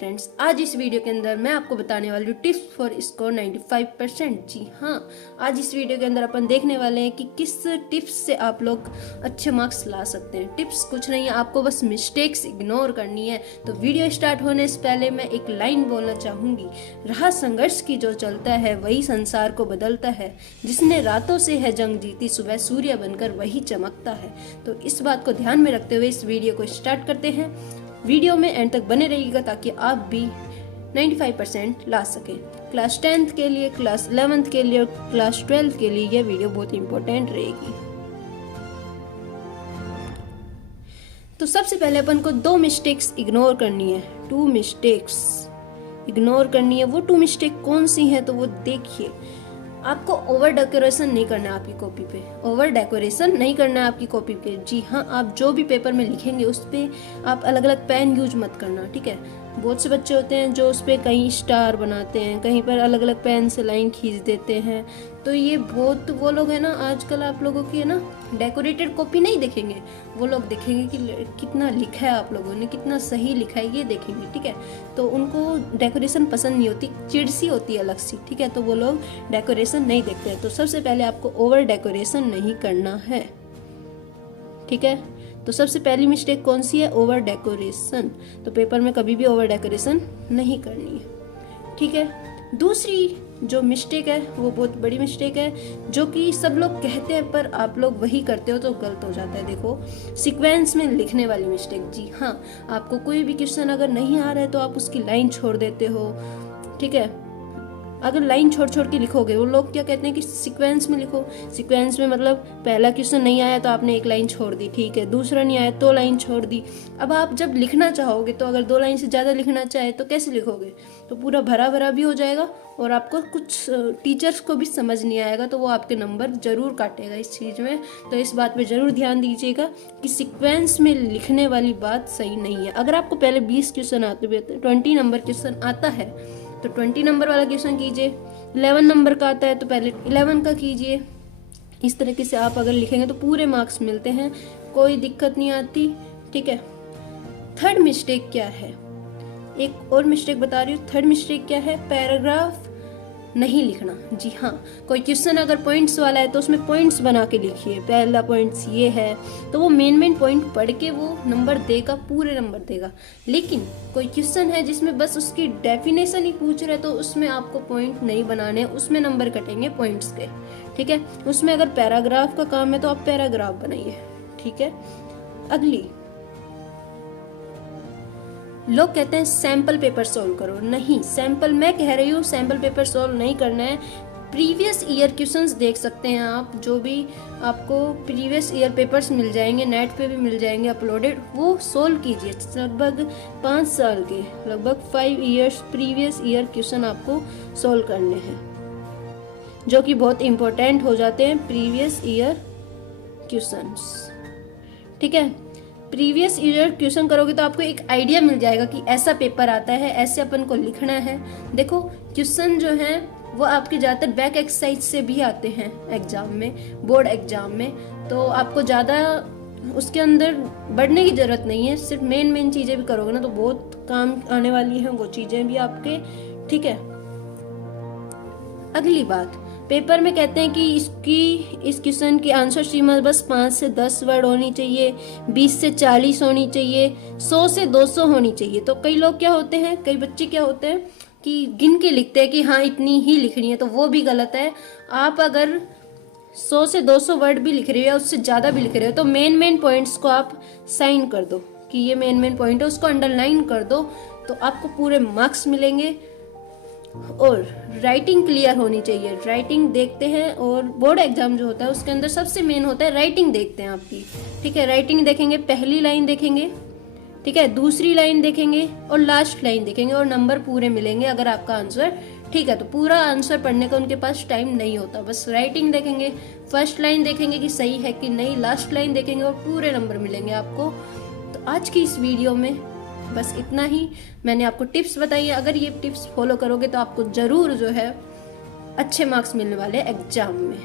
Friends, आज इस video के अंदर मैं आपको बताने वाली हूँ टिप्स फॉर स्कोर 95%। जी हाँ, आज इस वीडियो के अंदर अपन देखने वाले हैं कि किस टिप्स से आप लोग अच्छे मार्क्स ला सकते हैं। टिप्स कुछ नहीं है, आपको बस मिस्टेक्स इग्नोर करनी है। तो वीडियो स्टार्ट होने से पहले मैं एक लाइन बोलना चाहूँगी, रहा संघर्ष की जो चलता है वही संसार को बदलता है, जिसने रातों से है जंग जीती सुबह सूर्य बनकर वही चमकता है। तो इस बात को ध्यान में रखते हुए इस वीडियो को स्टार्ट करते हैं। वीडियो में एंड तक बने रहिएगा ताकि आप भी 95% ला सकें। क्लास 10th के लिए, क्लास 11th के लिए और क्लास 12th के लिए यह वीडियो बहुत इंपॉर्टेंट रहेगी। तो सबसे पहले अपन को 2 मिस्टेक्स इग्नोर करनी है। 2 मिस्टेक्स इग्नोर करनी है। वो 2 मिस्टेक कौन सी हैं तो वो देखिए। आपको ओवर डेकोरेशन नहीं करना है आपकी कॉपी पे। ओवर डेकोरेशन नहीं करना है आपकी कॉपी पे। जी हाँ, आप जो भी पेपर में लिखेंगे उस पर आप अलग अलग पेन यूज मत करना, ठीक है। बहुत से बच्चे होते हैं जो उस पर कहीं स्टार बनाते हैं, कहीं पर अलग अलग पेन से लाइन खींच देते हैं। तो ये बहुत वो लोग हैं ना, आजकल आप लोगों की है ना डेकोरेटेड कॉपी नहीं देखेंगे, वो लोग देखेंगे कि कितना लिखा है आप लोगों ने, कितना सही लिखा है, ये देखेंगे, ठीक है। तो उनको डेकोरेशन पसंद नहीं होती, चिड़सी होती है अलग सी, ठीक है। तो वो लोग डेकोरेशन नहीं देखते हैं। तो सबसे पहले आपको ओवर डेकोरेशन नहीं करना है, ठीक है। तो सबसे पहली मिस्टेक कौन सी है? Over decoration. तो पेपर में कभी भी ओवर डेकोरेशन नहीं करनी है, ठीक है। दूसरी जो मिस्टेक है वो बहुत बड़ी मिस्टेक है, जो कि सब लोग कहते हैं पर आप लोग वही करते हो तो गलत हो जाता है। देखो, सीक्वेंस में लिखने वाली मिस्टेक। जी हाँ, आपको कोई भी क्वेश्चन अगर नहीं आ रहा है तो आप उसकी लाइन छोड़ देते हो, ठीक है। अगर लाइन छोड़ छोड़ के लिखोगे, वो लोग क्या कहते हैं कि सीक्वेंस में लिखो। सीक्वेंस में मतलब पहला क्वेश्चन नहीं आया तो आपने एक लाइन छोड़ दी, ठीक है। दूसरा नहीं आया तो लाइन छोड़ दी। अब आप जब लिखना चाहोगे तो अगर 2 लाइन से ज़्यादा लिखना चाहे तो कैसे लिखोगे? तो पूरा भरा भरा भी हो जाएगा और आपको कुछ टीचर्स को भी समझ नहीं आएगा, तो वो आपके नंबर ज़रूर काटेगा इस चीज़ में। तो इस बात पे ज़रूर ध्यान दीजिएगा कि सीक्वेंस में लिखने वाली बात सही नहीं है। अगर आपको पहले 20 क्वेश्चन आते हुए 20 नंबर क्वेश्चन आता है तो 20 नंबर वाला क्वेश्चन कीजिए। 11 नंबर का आता है तो पहले 11 का कीजिए। इस तरीके से आप अगर लिखेंगे तो पूरे मार्क्स मिलते हैं, कोई दिक्कत नहीं आती, ठीक है। थर्ड मिस्टेक क्या है? एक और मिस्टेक बता रही हूँ। थर्ड मिस्टेक क्या है? पैराग्राफ नहीं लिखना। जी हाँ, कोई क्वेश्चन अगर पॉइंट्स वाला है तो उसमें पॉइंट्स बना के लिखिए। पहला पॉइंट्स ये है, तो वो मेन पॉइंट पढ़ के वो नंबर देगा, पूरे नंबर देगा। लेकिन कोई क्वेश्चन है जिसमें बस उसकी डेफिनेशन ही पूछ रहे तो उसमें आपको पॉइंट नहीं बनाने, उसमें नंबर कटेंगे पॉइंट्स के, ठीक है। उसमें अगर पैराग्राफ का काम है तो आप पैराग्राफ बनाइए, ठीक है। अगली, लोग कहते हैं सैंपल पेपर सॉल्व करो। नहीं, सैंपल मैं कह रही हूँ सैंपल पेपर सॉल्व नहीं करना है। प्रीवियस ईयर क्वेश्चंस देख सकते हैं आप, जो भी आपको प्रीवियस ईयर पेपर्स मिल जाएंगे, नेट पे भी मिल जाएंगे अपलोडेड, वो सोल्व कीजिए। लगभग 5 साल के, लगभग 5 इयर्स प्रीवियस ईयर क्वेश्चन आपको सोल्व करने हैं, जो कि बहुत इंपॉर्टेंट हो जाते हैं प्रीवियस ईयर क्वेश्चंस, ठीक है। प्रीवियस ईयर क्वेश्चन करोगे तो आपको एक आइडिया मिल जाएगा कि ऐसा पेपर आता है, ऐसे अपन को लिखना है। देखो, क्वेश्चन जो है वो आपके ज़्यादातर बैक एक्सरसाइज से भी आते हैं एग्जाम में, बोर्ड एग्जाम में। तो आपको ज़्यादा उसके अंदर बढ़ने की ज़रूरत नहीं है। सिर्फ मेन चीज़ें भी करोगे ना तो बहुत काम आने वाली हैं वो चीज़ें भी आपके, ठीक है। अगली बात, पेपर में कहते हैं कि इस क्वेश्चन की आंसर सीमा बस 5 से 10 वर्ड होनी चाहिए, 20 से 40 होनी चाहिए, 100 से 200 होनी चाहिए। तो कई लोग क्या होते हैं, कई बच्चे क्या होते हैं कि गिन के लिखते हैं कि हाँ इतनी ही लिखनी है, तो वो भी गलत है। आप अगर 100 से 200 वर्ड भी लिख रहे हो या उससे ज़्यादा भी लिख रहे हो तो मेन पॉइंट्स को आप साइन कर दो कि ये मेन पॉइंट है, उसको अंडरलाइन कर दो, तो आपको पूरे मार्क्स मिलेंगे। और राइटिंग क्लियर होनी चाहिए। राइटिंग देखते हैं, और बोर्ड एग्जाम जो होता है उसके अंदर सबसे मेन होता है राइटिंग देखते हैं आपकी, ठीक है। राइटिंग देखेंगे, पहली लाइन देखेंगे, ठीक है, दूसरी लाइन देखेंगे और लास्ट लाइन देखेंगे, और नंबर पूरे मिलेंगे अगर आपका आंसर ठीक है। तो पूरा आंसर पढ़ने का उनके पास टाइम नहीं होता, बस राइटिंग देखेंगे, फर्स्ट लाइन देखेंगे कि सही है कि नहीं, लास्ट लाइन देखेंगे और पूरे नंबर मिलेंगे आपको। तो आज की इस वीडियो में बस इतना ही मैंने आपको टिप्स बताई है। अगर ये टिप्स फॉलो करोगे तो आपको ज़रूर जो है अच्छे मार्क्स मिलने वाले एग्जाम में।